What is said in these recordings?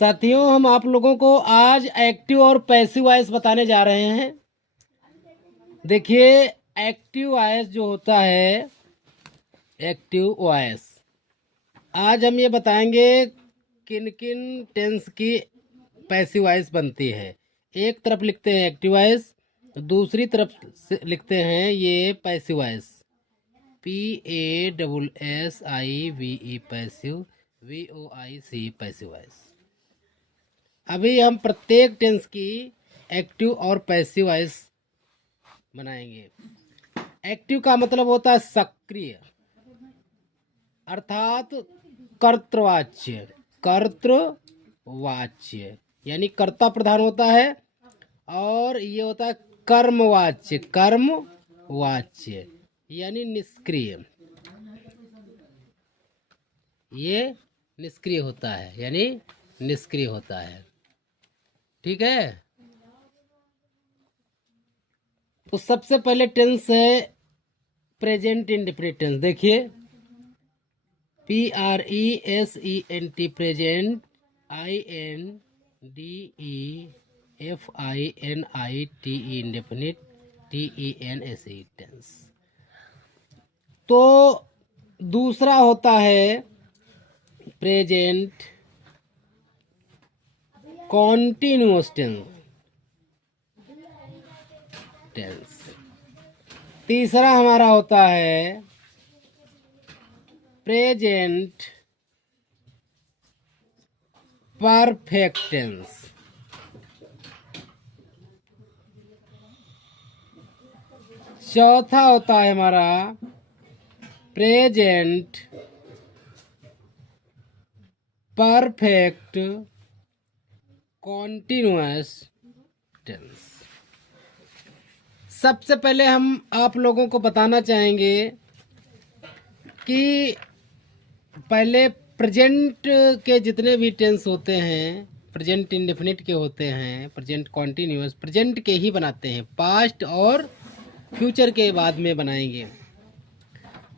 साथियों, हम आप लोगों को आज एक्टिव और पैसिव वॉइस बताने जा रहे हैं। देखिए, एक्टिव वॉइस जो होता है, एक्टिव वॉइस आज हम ये बताएंगे किन किन टेंस की पैसिव वॉइस बनती है। एक तरफ लिखते हैं एक्टिव वॉइस, दूसरी तरफ से लिखते हैं ये passive voice, PASSIVE passive, VOIC passive voice. अभी हम प्रत्येक टेंस की एक्टिव और पैसिव वॉइस बनाएंगे। एक्टिव का मतलब होता है सक्रिय, अर्थात कर्तृवाच्य, कर्तृवाच्य यानी कर्ता प्रधान होता है। और ये होता है कर्मवाच्य, कर्मवाच्य यानी निष्क्रिय, ये निष्क्रिय होता है यानी निष्क्रिय होता है। ठीक है। तो सबसे पहले टेंस है प्रेजेंट इंडेफिनिट टेंस। देखिए, PRESENT present, INDEFINITE indefinite, TENSE tense. तो दूसरा होता है प्रेजेंट कॉन्टिन्यूअस टेंस। तीसरा हमारा होता है प्रेजेंट परफेक्ट टेंस। चौथा होता है हमारा प्रेजेंट परफेक्ट कॉन्टिन्यूअस टेंस। सबसे पहले हम आप लोगों को बताना चाहेंगे कि पहले प्रेजेंट के जितने भी टेंस होते हैं, प्रेजेंट इंडेफिनिट के होते हैं, प्रेजेंट कॉन्टिन्यूअस प्रेजेंट के ही बनाते हैं, पास्ट और फ्यूचर के बाद में बनाएंगे।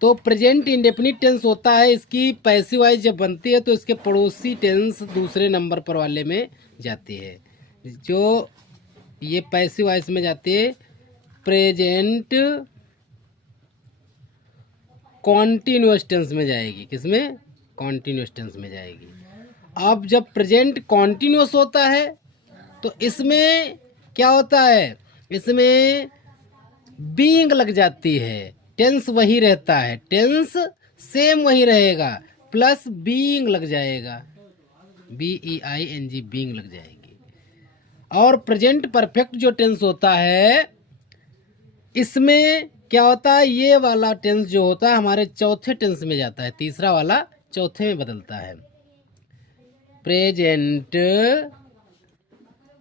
तो प्रेजेंट इंडेफिनिट टेंस होता है, इसकी पैसिव वॉइस जब बनती है तो इसके पड़ोसी टेंस दूसरे नंबर पर वाले में जाती है। जो ये पैसिव वॉइस में जाती है प्रेजेंट कॉन्टिन्यूअस टेंस में जाएगी। किसमें? कॉन्टिन्यूअस टेंस में जाएगी। अब जब प्रेजेंट कॉन्टिन्यूअस होता है तो इसमें क्या होता है, इसमें बीइंग लग जाती है, टेंस वही रहता है, टेंस सेम वही रहेगा, प्लस बीइंग लग जाएगा, BEING बीइंग लग जाएगी। और प्रेजेंट परफेक्ट जो टेंस होता है, इसमें क्या होता है, ये वाला टेंस जो होता है हमारे चौथे टेंस में जाता है, तीसरा वाला चौथे में बदलता है। Present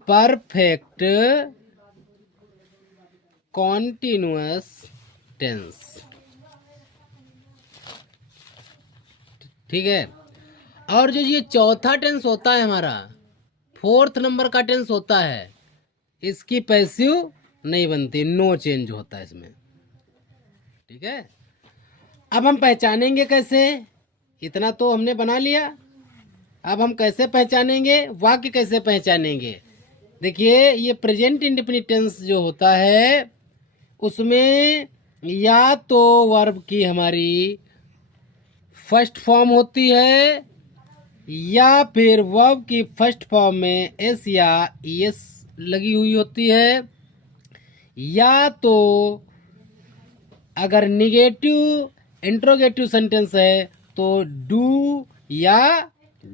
perfect continuous tense. ठीक है। और जो ये चौथा टेंस होता है हमारा, फोर्थ नंबर का टेंस होता है, इसकी पैसिव नहीं बनती, नो चेंज होता है इसमें। ठीक है। अब हम पहचानेंगे कैसे? इतना तो हमने बना लिया, अब हम कैसे पहचानेंगे, वाक्य कैसे पहचानेंगे? देखिए, ये प्रेजेंट इंडेफिनिट टेंस जो होता है उसमें या तो वर्ब की हमारी फर्स्ट फॉर्म होती है, या फिर वर्ब की फर्स्ट फॉर्म में एस या ईएस लगी हुई होती है, या तो अगर निगेटिव इंट्रोगेटिव सेंटेंस है तो डू या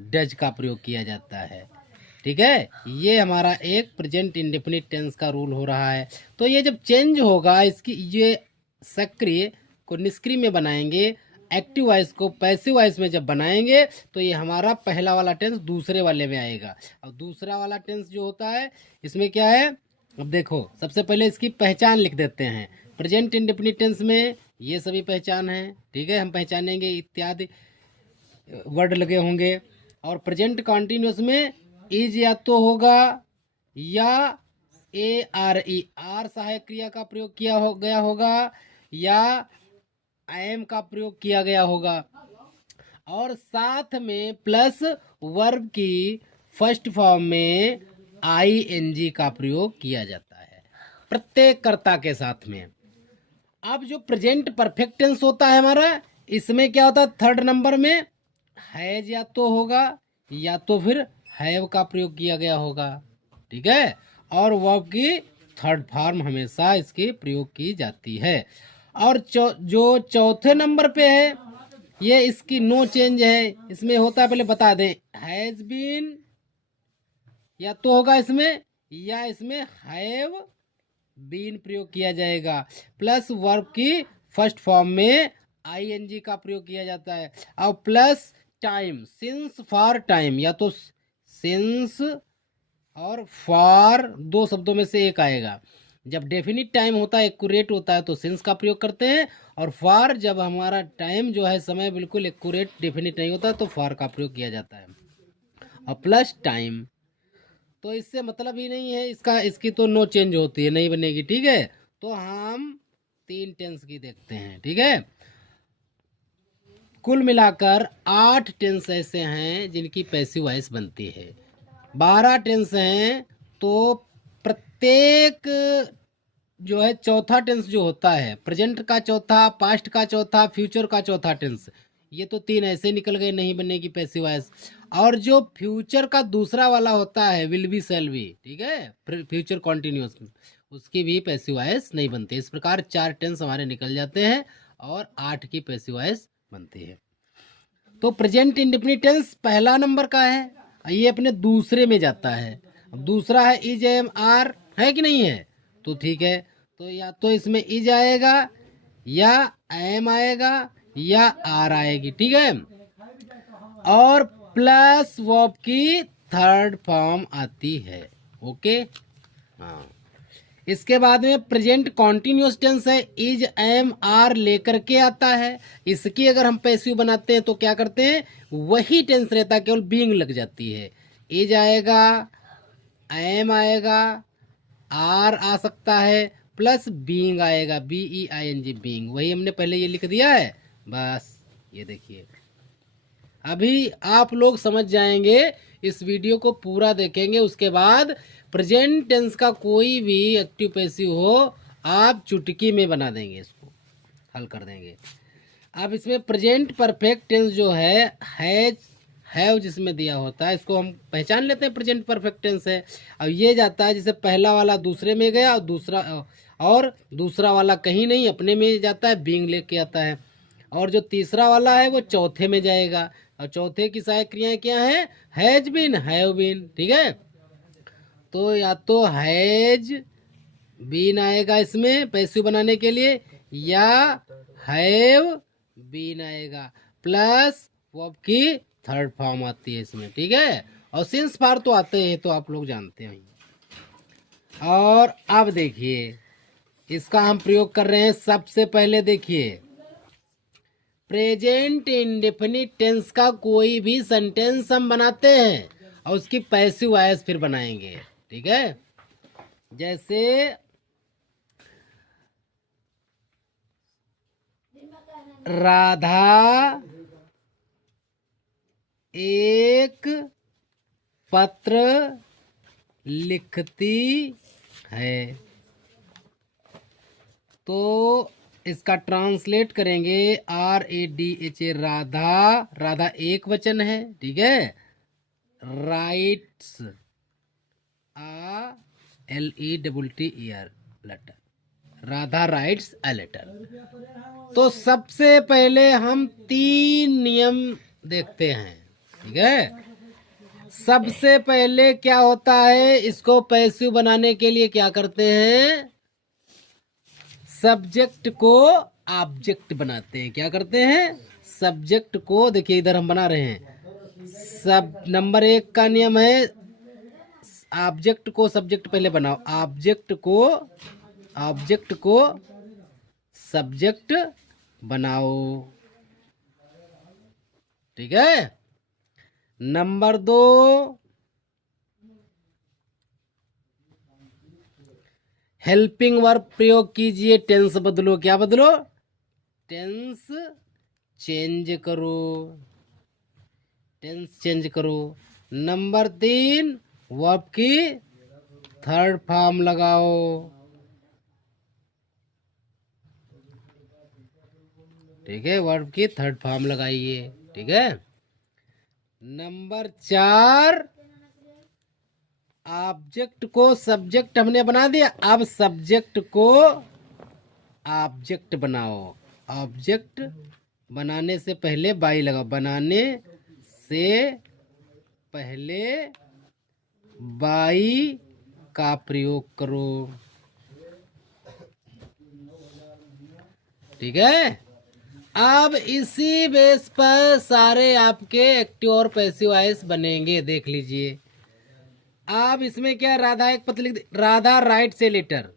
डज का प्रयोग किया जाता है। ठीक है। ये हमारा एक प्रेजेंट इंडेफिनिट टेंस का रूल हो रहा है। तो ये जब चेंज होगा, इसकी ये सक्रिय को निष्क्रिय में बनाएंगे, एक्टिव वॉइस को पैसिव वॉइस में जब बनाएंगे तो ये हमारा पहला वाला टेंस दूसरे वाले में आएगा। और दूसरा वाला टेंस जो होता है इसमें क्या है, अब देखो, सबसे पहले इसकी पहचान लिख देते हैं। प्रेजेंट इंडेफिनिट टेंस में ये सभी पहचान है। ठीक है, हम पहचानेंगे, इत्यादि वर्ड लगे होंगे। और प्रेजेंट कॉन्टिन्यूअस में इज या तो होगा, या ARE आर सहायक क्रिया का प्रयोग किया गया होगा, या am का प्रयोग किया गया होगा, और साथ में प्लस वर्ब की फर्स्ट फॉर्म में आईएनजी का प्रयोग किया जाता है प्रत्येक कर्ता के साथ में। अब जो प्रेजेंट परफेक्ट टेंस होता है हमारा, इसमें क्या होता है, थर्ड नंबर में हैज या तो होगा या तो फिर हैव का प्रयोग किया गया होगा, ठीक है। और वर्ब की थर्ड फॉर्म हमेशा इसकी प्रयोग की जाती है। और जो चौथे नंबर पे है, ये इसकी नो चेंज है, इसमें होता है, पहले बता दें, हैज बीन या तो होगा इसमें, या इसमें हैव बीन प्रयोग किया जाएगा, प्लस वर्ब की फर्स्ट फॉर्म में आईएनजी का प्रयोग किया जाता है, और plus time, since for time, या तो सिंस और फॉर दो शब्दों में से एक आएगा। जब डेफिनिट टाइम होता है, एक्यूरेट होता है, तो सिंस का प्रयोग करते हैं, और फॉर जब हमारा टाइम जो है, समय बिल्कुल एक्यूरेट डेफिनिट नहीं होता, तो फॉर का प्रयोग किया जाता है, और प्लस टाइम। तो इससे मतलब ही नहीं है इसका, इसकी तो नो चेंज होती है, नहीं बनेगी, ठीक है। तो हम 3 टेंस की देखते हैं, ठीक है। कुल मिलाकर 8 टेंस ऐसे हैं जिनकी पैसिव वॉइस बनती है, 12 टेंस हैं। तो प्रत्येक जो है चौथा टेंस जो होता है, प्रेजेंट का चौथा, पास्ट का चौथा, फ्यूचर का चौथा टेंस, ये तो 3 ऐसे निकल गए, नहीं बनेगी पैसिव वॉइस। और जो फ्यूचर का दूसरा वाला होता है, विल बी, शैल बी, ठीक है, फ्यूचर कॉन्टिन्यूअस, उसकी भी पैसिव वॉइस नहीं बनती। इस प्रकार 4 टेंस हमारे निकल जाते हैं और 8 की पैसिव वॉइस बनती है। तो प्रेजेंट इंडेफिनिट टेंस पहला नंबर का है, ये अपने दूसरे में जाता है। अब दूसरा है इज, एम, आर, है कि नहीं है, तो ठीक है, तो या तो इसमें इज आएगा, या एम आएगा, या आर आएगी, ठीक है। और प्लस वर्ब की थर्ड फॉर्म आती है, ओके। हाँ, इसके बाद में प्रेजेंट कॉन्टिन्यूअस टेंस है, इज, एम, आर लेकर के आता है। इसकी अगर हम पैसिव बनाते हैं तो क्या करते हैं, वही टेंस रहता है, केवल बीइंग लग जाती है। इज आएगा, एम आएगा, आर आ सकता है, प्लस बीइंग आएगा, BEING, बीइंग, वही हमने पहले ये लिख दिया है, बस ये देखिए। अभी आप लोग समझ जाएंगे, इस वीडियो को पूरा देखेंगे, उसके बाद प्रेजेंट टेंस का कोई भी एक्टिव पैसिव हो, आप चुटकी में बना देंगे, इसको हल कर देंगे। अब इसमें प्रेजेंट परफेक्ट टेंस जो है, हैज, हैव जिसमें दिया होता है, इसको हम पहचान लेते हैं, प्रेजेंट परफेक्ट टेंस है। अब ये जाता है, जैसे पहला वाला दूसरे में गया, और दूसरा वाला कहीं नहीं, अपने में जाता है, बीइंग लेके आता है। और जो तीसरा वाला है वो चौथे में जाएगा, और चौथे की सहायक क्रियाएं क्या हैं, हैज बीन, हैव बीन, ठीक है। तो या तो हैज बीन आएगा इसमें पैसिव बनाने के लिए, या हैव बीन आएगा, प्लस वर्ब की थर्ड फॉर्म आती है इसमें, ठीक है। और सिंस फॉर तो आते हैं, तो आप लोग जानते हैं। और अब देखिए, इसका हम प्रयोग कर रहे हैं। सबसे पहले देखिए, प्रेजेंट इंडेफिनिट टेंस का कोई भी सेंटेंस हम बनाते हैं और उसकी पैसिव वॉइस फिर बनाएंगे, ठीक है। जैसे राधा एक पत्र लिखती है, तो इसका ट्रांसलेट करेंगे, RADHA, राधा, राधा एक वचन है, ठीक है। Writes, LETTER, letter, Radha writes a letter. तो सबसे पहले हम 3 नियम देखते हैं, ठीक है। सबसे पहले क्या होता है, इसको पैसिव बनाने के लिए क्या करते हैं, सब्जेक्ट को ऑब्जेक्ट बनाते हैं। क्या करते हैं, सब्जेक्ट को, देखिए इधर हम बना रहे हैं, सब नंबर 1 का नियम है, ऑब्जेक्ट को सब्जेक्ट पहले बनाओ, ऑब्जेक्ट को सब्जेक्ट बनाओ, ठीक है। नंबर 2, हेल्पिंग वर्ब प्रयोग कीजिए, टेंस बदलो, क्या बदलो, टेंस चेंज करो, टेंस चेंज करो। नंबर 3 वर्ब की थर्ड फॉर्म लगाओ। ठीक है, वर्ब की थर्ड फॉर्म लगाइए। ठीक है। नंबर 4 ऑब्जेक्ट को सब्जेक्ट हमने बना दिया, अब सब्जेक्ट को ऑब्जेक्ट बनाओ। ऑब्जेक्ट बनाने से पहले बाई लगाओ, बनाने से पहले बाई का प्रयोग करो। ठीक है। अब इसी बेस पर सारे आपके एक्टिव और पैसिव वॉइस बनेंगे, देख लीजिए। अब इसमें क्या, राधा एक पत्र लिख दे, Radha writes a letter,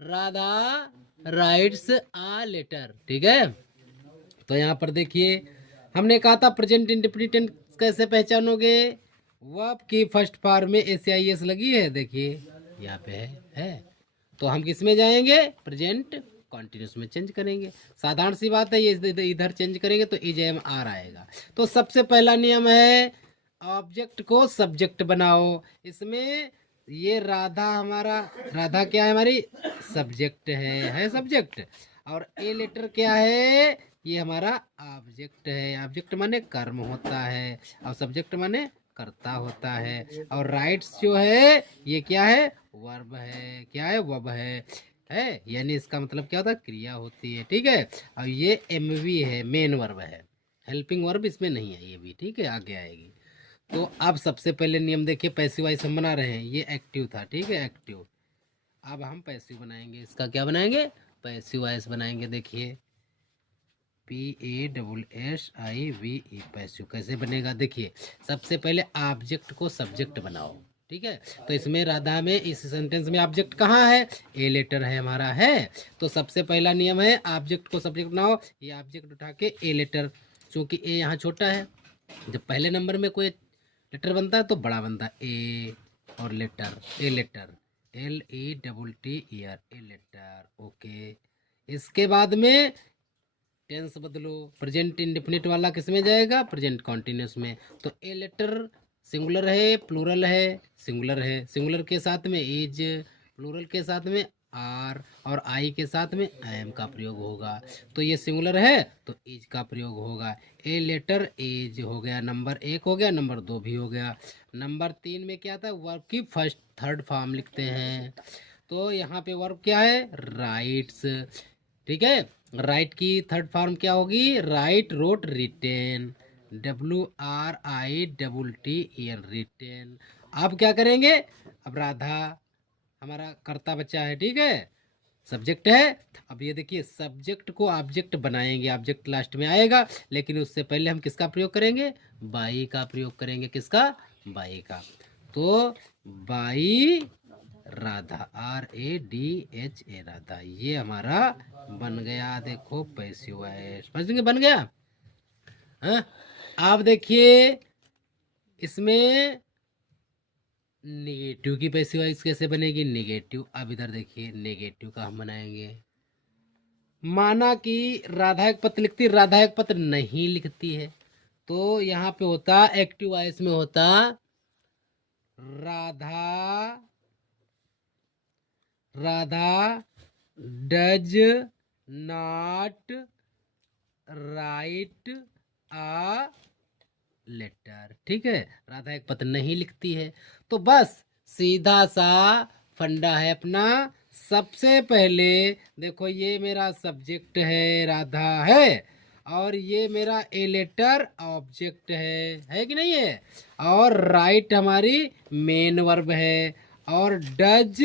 Radha writes a letter. ठीक है। तो यहाँ पर देखिए, हमने कहा था प्रेजेंट इंडेफिनिट टेंस कैसे पहचानोगे, वर्ब की फर्स्ट फॉर्म में एस लगी है, देखिए यहाँ पे है। तो हम किस में जाएंगे, प्रेजेंट कॉन्टिन्यूस में चेंज करेंगे। साधारण सी बात है, ये इधर चेंज करेंगे तो इजेम आर आएगा। तो सबसे पहला नियम है ऑब्जेक्ट को सब्जेक्ट बनाओ। इसमें ये राधा, हमारा राधा क्या है, हमारी सब्जेक्ट है सब्जेक्ट। और ए लेटर क्या है, ये हमारा ऑब्जेक्ट है। ऑब्जेक्ट माने कर्म होता है और सब्जेक्ट माने कर्ता होता है। और राइट्स जो है ये क्या है, वर्ब है। क्या है, वर्ब है यानी इसका मतलब क्या होता है, क्रिया होती है। ठीक है। और ये एमवी है, मेन वर्ब है, हेल्पिंग वर्ब इसमें नहीं है ये भी। ठीक है, आगे आएगी। तो अब सबसे पहले नियम देखिए, पैसिव वॉइस हम बना रहे हैं, ये एक्टिव था। ठीक है, एक्टिव। अब हम पैसिव बनाएंगे, इसका क्या बनाएंगे, पैसिव वॉइस बनाएंगे। देखिए PASSIVE, पैसिव कैसे बनेगा, देखिए सबसे पहले ऑब्जेक्ट को सब्जेक्ट बनाओ। ठीक है। तो इसमें राधा में, इस सेंटेंस में ऑब्जेक्ट कहाँ है, ए लेटर है हमारा, है। तो सबसे पहला नियम है ऑब्जेक्ट को सब्जेक्ट बनाओ। ये ऑब्जेक्ट उठा के ए लेटर, क्योंकि ए यहाँ छोटा है, जब पहले नंबर में कोई लेटर बनता है तो बड़ा बनता है, ए और letter, a letter, LETTER, a letter. Okay. इसके बाद में टेंस बदलो, प्रेजेंट इंडेफिनिट वाला किस में जाएगा, प्रेजेंट कॉन्टिन्यूस में। तो ए लेटर सिंगुलर है, प्लूरल है, सिंगुलर है, सिंगुलर के साथ में इज, प्लूरल के साथ में आर, और आई के साथ में एम का प्रयोग होगा। तो ये सिंगुलर है तो इज का प्रयोग होगा। ए लेटर इज हो गया, नंबर 1 हो गया, नंबर 2 भी हो गया। नंबर 3 में क्या था, वर्ब की फर्स्ट थर्ड फॉर्म लिखते हैं। तो यहाँ पे वर्ब क्या है, राइट्स। ठीक है। राइट की थर्ड फॉर्म क्या होगी, write, wrote, written, WRITTEN, written. अब क्या करेंगे, अब राधा हमारा कर्ता बच्चा है। ठीक है, सब्जेक्ट है। अब ये देखिए, सब्जेक्ट को ऑब्जेक्ट बनाएंगे, ऑब्जेक्ट लास्ट में आएगा, लेकिन उससे पहले हम किसका प्रयोग करेंगे, बाई का प्रयोग करेंगे। किसका, बाई का। तो बाई राधा, RADHA, राधा, ये हमारा बन गया। देखो पैसिव वॉइस, समझ बन गया। हाँ। आप देखिए इसमें नेगेटिव की पैसिव वॉइस कैसे बनेगी, नेगेटिव। अब इधर देखिए, नेगेटिव का हम बनाएंगे। माना कि राधा एक पत्र लिखती, राधा एक पत्र नहीं लिखती है, तो यहाँ पे होता एक्टिव वॉइस में होता Radha, Radha does not write a letter. ठीक है, राधा एक पत्र नहीं लिखती है। तो बस सीधा सा फंडा है अपना। सबसे पहले देखो, ये मेरा सब्जेक्ट है, राधा है, और ये मेरा ए लेटर ऑब्जेक्ट है कि नहीं है। और राइट हमारी मेन वर्ब है, और डज,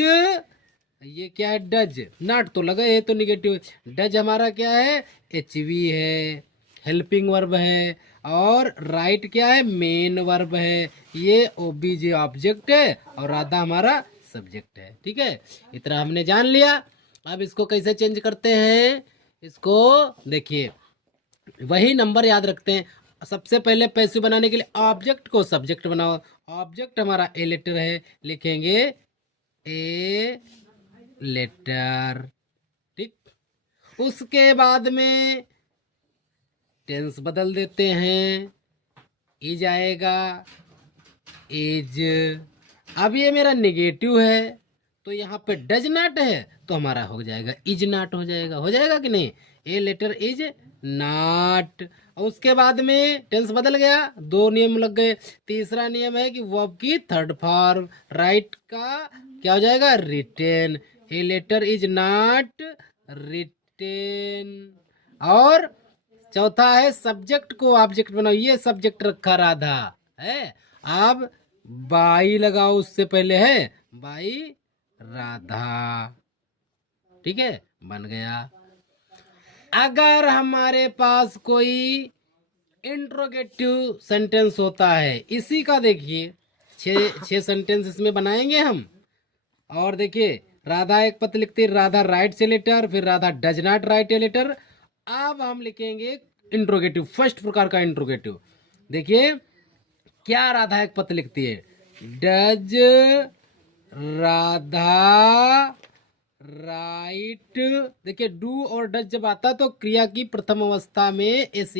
ये क्या है, डज नॉट तो लगा है तो निगेटिव। डज हमारा क्या है, HV है, हेल्पिंग वर्ब है। और राइट क्या है, मेन वर्ब है। ये OBJ ऑब्जेक्ट है, और राधा हमारा सब्जेक्ट है। ठीक है, इतना हमने जान लिया। अब इसको कैसे चेंज करते हैं, इसको देखिए, वही नंबर याद रखते हैं। सबसे पहले पैसिव बनाने के लिए ऑब्जेक्ट को सब्जेक्ट बनाओ। ऑब्जेक्ट हमारा ए लेटर है, लिखेंगे ए लेटर। ठीक। उसके बाद में टेंस बदल देते हैं, इज आएगा, इज। अब ये मेरा नेगेटिव है तो यहाँ पे डज नॉट है तो हमारा हो जाएगा इज नॉट, हो जाएगा कि नहीं। A letter is not. और उसके बाद में टेंस बदल गया, दो नियम लग गए। तीसरा नियम है कि वर्ब की थर्ड फॉर्म राइट का क्या हो जाएगा, written. A letter is not written. और चौथा है सब्जेक्ट को ऑब्जेक्ट बनाओ, ये सब्जेक्ट रखा राधा है, आप बाई लगाओ उससे पहले, है बाई राधा, ठीक है, बन गया। अगर हमारे पास कोई इंट्रोगेटिव सेंटेंस होता है, इसी का देखिए छह सेंटेंस इसमें बनाएंगे हम। और देखिए राधा एक पत्र लिखती है, राधा राइट्स ए लेटर, फिर Radha does not write a letter. अब हम लिखेंगे इंट्रोगेटिव, फर्स्ट प्रकार का इंट्रोगेटिव। देखिए क्या राधा एक पत्र लिखती है, डज राधा राइट। देखिए डू और डज जब आता है तो क्रिया की प्रथम अवस्था में एस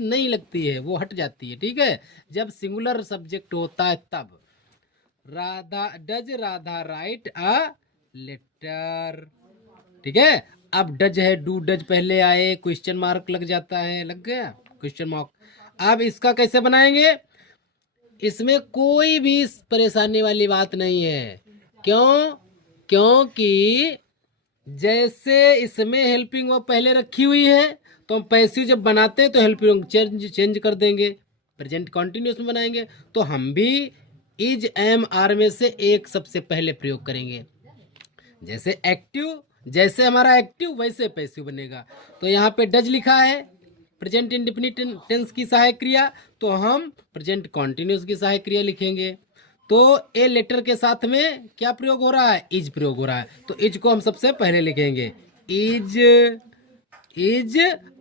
नहीं लगती है, वो हट जाती है, ठीक है। जब सिंगुलर सब्जेक्ट होता है तब Radha does Radha write a letter, ठीक है। अब डज है, डू डज पहले आए, क्वेश्चन मार्क लग जाता है, लग गया क्वेश्चन मार्क। अब इसका कैसे बनाएंगे, इसमें कोई भी परेशानी वाली बात नहीं है। क्यों, क्योंकि जैसे इसमें हेल्पिंग वर्ब पहले रखी हुई है तो हम पैसिव जब बनाते हैं तो हेल्पिंग चेंज कर देंगे, प्रेजेंट कंटिन्यूअस में बनाएंगे। तो हम भी इज एम आर में से एक सबसे पहले प्रयोग करेंगे। जैसे एक्टिव, जैसे हमारा एक्टिव वैसे पैसिव बनेगा। तो यहाँ पे डज लिखा है प्रेजेंट इंडेफिनिट टेंस की सहायक क्रिया, तो हम प्रेजेंट कॉन्टिन्यूस की सहायक क्रिया लिखेंगे। तो ए लेटर के साथ में क्या प्रयोग हो रहा है, इज प्रयोग हो रहा है, तो इज को हम सबसे पहले लिखेंगे, इज इज।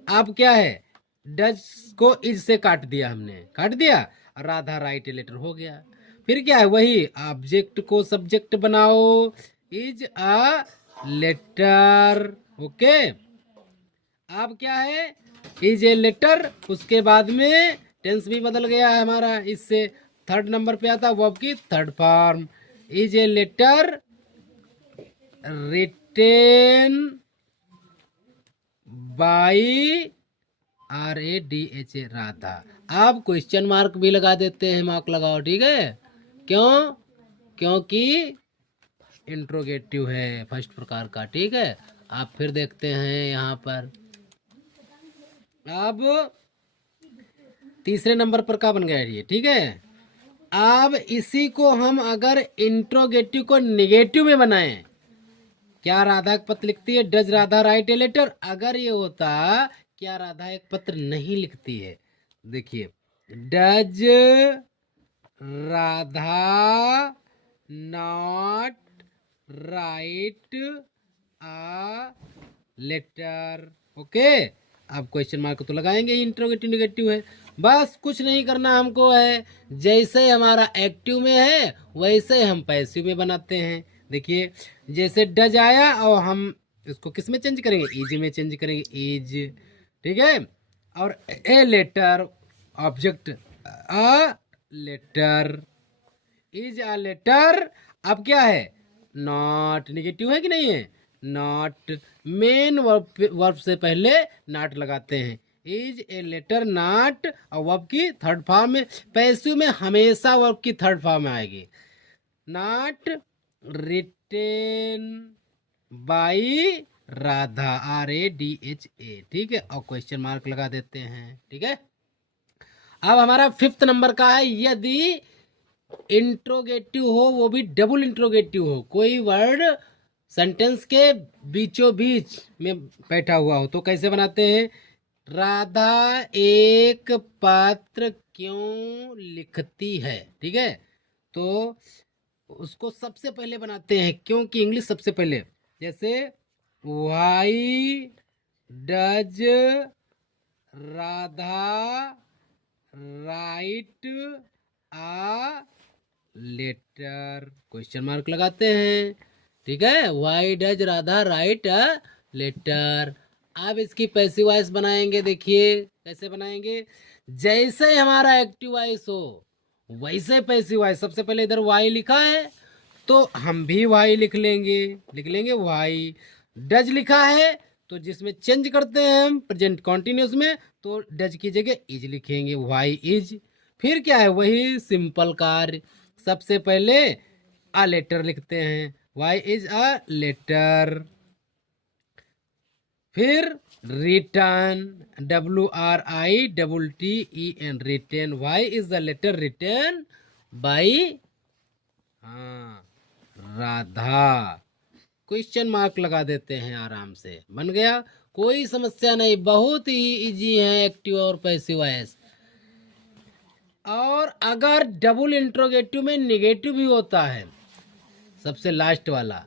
अब क्या है, डज को इज से काट दिया, हमने काट दिया, राधा राइट ए लेटर हो गया। फिर क्या है, वही ऑब्जेक्ट को सब्जेक्ट बनाओ, इज अ लेटर, ओके। अब क्या है, इज ए लेटर, उसके बाद में टेंस भी बदल गया है हमारा, इससे थर्ड नंबर पे आता वर्ब की third form, is a letter written by R A D H A Radha. अब क्वेश्चन मार्क भी लगा देते हैं, मार्क लगाओ, ठीक है। क्यों, क्योंकि इंट्रोगेटिव है फर्स्ट प्रकार का, ठीक है। आप फिर देखते हैं यहाँ पर, अब तीसरे नंबर पर का बन गया ये, ठीक है। अब इसी को हम अगर इंट्रोगेटिव को नेगेटिव में बनाएं, क्या राधा एक पत्र लिखती है, does Radha write a letter. अगर ये होता क्या राधा एक पत्र नहीं लिखती है, देखिए does Radha not write a letter, okay. अब क्वेश्चन मार्क तो लगाएंगे, इंट्रोगेटिव नेगेटिव है, बस कुछ नहीं करना हमको है। जैसे हमारा एक्टिव में है वैसे हम पैसिव में बनाते हैं। देखिए जैसे डज आया और हम इसको किस में चेंज करेंगे, इज में चेंज करेंगे, इज, ठीक है। और a letter object a letter, is a letter. अब क्या है, नॉट, नेगेटिव है कि नहीं है, नॉट। मेन वर्ब से पहले नॉट लगाते हैं, इज ए लेटर नॉट, और वर्ब की थर्ड फॉर्म में, पैसिव में हमेशा वर्ब की थर्ड फॉर्म में आएगी, not written by Radha R A D H A, ठीक है। और क्वेश्चन मार्क लगा देते हैं, ठीक है। अब हमारा फिफ्थ नंबर का है, यदि इंट्रोगेटिव हो, वो भी डबल इंट्रोगेटिव हो, कोई वर्ड सेंटेंस के बीचों बीच में बैठा हुआ हो, तो कैसे बनाते हैं, राधा एक पत्र क्यों लिखती है, ठीक है। तो उसको सबसे पहले बनाते हैं, क्योंकि इंग्लिश सबसे पहले, जैसे why does Radha write a letter, question mark लगाते हैं, ठीक है। Why does Radha write a letter. अब इसकी पैसिव वॉइस बनाएंगे, देखिए कैसे बनाएंगे, जैसे हमारा एक्टिव वॉइस हो वैसे पैसिव वॉइस, सबसे पहले इधर वाई लिखा है तो हम भी वाई लिख लेंगे वाई। डज लिखा है तो जिसमें चेंज करते हैं हम प्रेजेंट कॉन्टिन्यूस में, तो डज की जगह इज लिखेंगे, वाई इज। फिर क्या है, वही सिंपल कार्य, सबसे पहले अ लेटर लिखते हैं, वाई इज अ लेटर। फिर return, WRITTEN, return, Y is the letter written by Radha. Question mark लगा देते हैं, आराम से बन गया, कोई समस्या नहीं, बहुत ही इजी है एक्टिव और पैसिव वॉइस। और अगर डबल इंट्रोगेटिव में निगेटिव भी होता है, सबसे लास्ट वाला,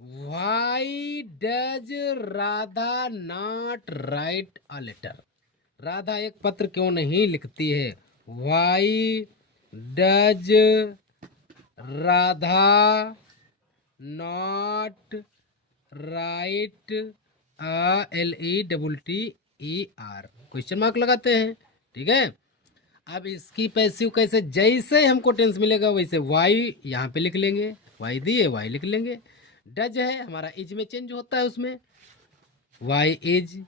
why does Radha not write a letter, Radha एक पत्र क्यों नहीं लिखती है, why does Radha not write LETTER, question mark लगाते हैं, ठीक है। अब इसकी पैसिव कैसे, जैसे हमको टेंस मिलेगा वैसे वाई यहाँ पे लिख लेंगे, वाई दिए वाई लिख लेंगे। डज है हमारा इज में चेंज होता है, उसमें वाई इज।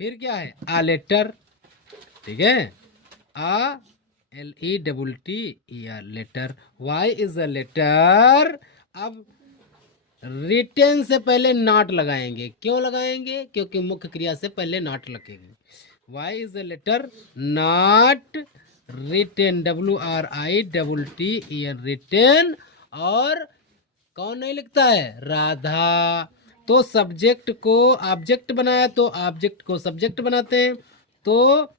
फिर क्या है, आ लेटर, ठीक है, LETTER, letter, why is a letter. अब रिटेन से पहले नॉट लगाएंगे, क्यों लगाएंगे, क्योंकि मुख्य क्रिया से पहले नॉट लगेगी। Why is a letter not written, WRITTEN, written. और कौन नहीं लिखता है, राधा। तो सब्जेक्ट को ऑब्जेक्ट बनाया तो ऑब्जेक्ट को सब्जेक्ट बनाते हैं, तो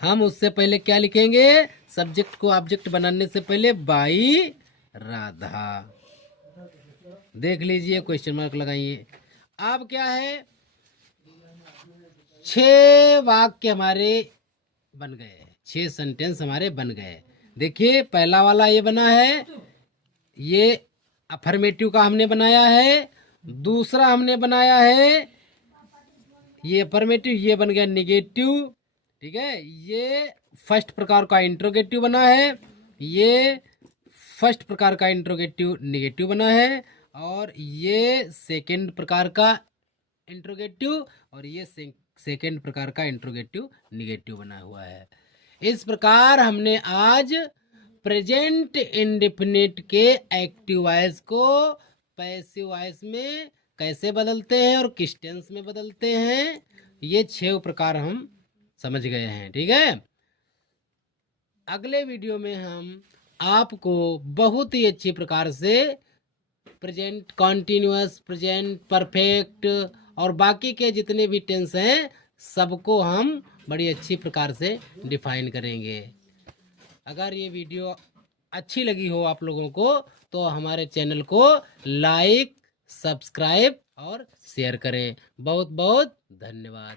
हम उससे पहले क्या लिखेंगे, सब्जेक्ट को ऑब्जेक्ट बनाने से पहले बाई राधा। देख लीजिए, क्वेश्चन मार्क लगाइए। अब क्या है, 6 वाक्य हमारे बन गए, 6 सेंटेंस हमारे बन गए। देखिए पहला वाला ये बना है, ये अफर्मेटिव का हमने बनाया है। दूसरा हमने बनाया है ये अफर्मेटिव, ये बन गया निगेटिव, ठीक है। ये फर्स्ट प्रकार का इंट्रोगेटिव बना है, ये फर्स्ट प्रकार का इंट्रोगेटिव निगेटिव बना है, और ये सेकंड प्रकार का इंट्रोगेटिव, और ये सेकंड प्रकार का इंट्रोगेटिव निगेटिव बना हुआ है। इस प्रकार हमने आज प्रेजेंट इंडेफिनिट के एक्टिव वॉइस को पैसिव वॉइस में कैसे बदलते हैं और किस टेंस में बदलते हैं, ये 6 प्रकार हम समझ गए हैं, ठीक है। अगले वीडियो में हम आपको बहुत ही अच्छी प्रकार से प्रेजेंट कॉन्टिन्यूअस, प्रेजेंट परफेक्ट और बाकी के जितने भी टेंस हैं सबको हम बड़ी अच्छी प्रकार से डिफाइन करेंगे। अगर ये वीडियो अच्छी लगी हो आप लोगों को तो हमारे चैनल को लाइक, सब्सक्राइब और शेयर करें। बहुत बहुत धन्यवाद।